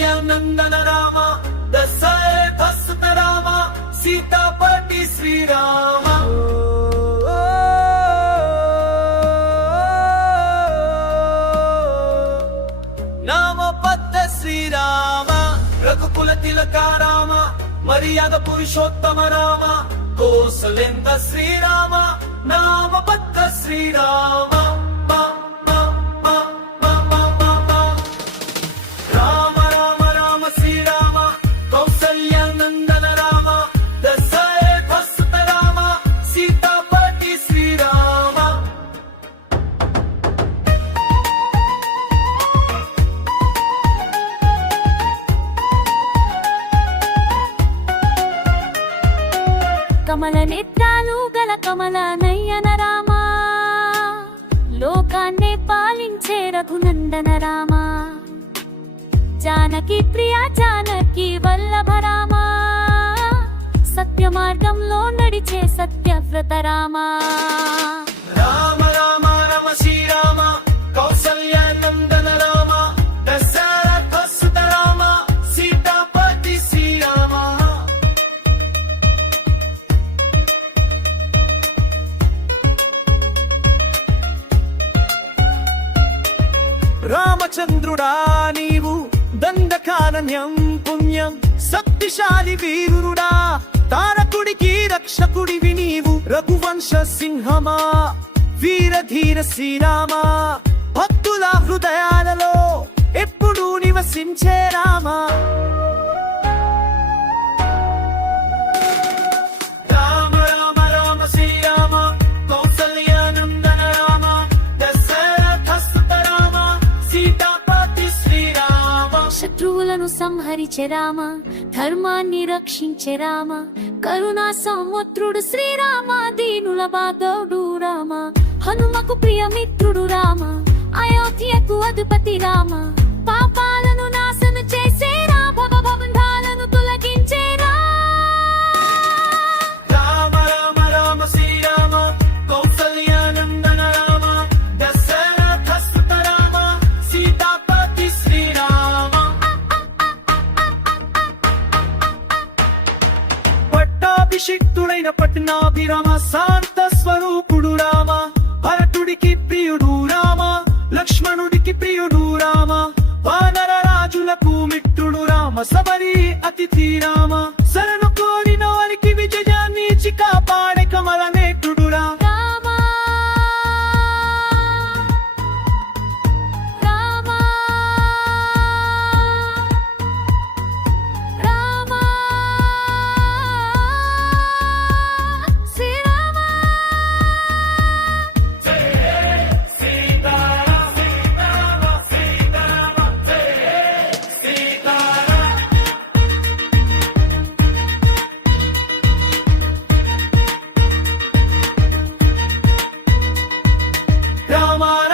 నందన రామ దశరథసుత రామ సీతాపతి శ్రీరామ. నామ పద్ద శ్రీరామ రఘుకుల తిలక రామ మర్యాద పురుషోత్తమ రామ కోసలేంద శ్రీరామ నామ పద్ద శ్రీరామ. కమల నేత్రాలు గల కమల నయ్యన రామా లోకాన్నే పాలించే రఘునందన రామా. జానకి ప్రియా జానకి వల్లభ రామా. సత్య మార్గంలో నడిచే సత్యవ్రత రామా. రామచంద్రుడా నీవు దండకారణ్యం పుణ్యం శక్తిశాలి వీరుడా తారకుడికి రక్షకుడివి నీవు రఘువంశ సింహమా వీరధీర శ్రీరామా. శత్రువులను సంహరించే రామ ధర్మాన్ని రక్షించే రామ కరుణా సముద్రుడు శ్రీరామ దీనుల బాధవుడు రామ హనుమకు ప్రియమిత్రుడు రామ అయోధ్యకు అధిపతి రామ పాపాలను నాశ పట్టాభిషిక్తుడైన పట్నాభిరామ శాంత స్వరూపుడు రామ. భరతుడికి ప్రియుడు రామ లక్ష్మణుడికి ప్రియుడు రామ. వానర రాజులకు మిత్రుడు రామ సబరి అతిథి రామ. Come.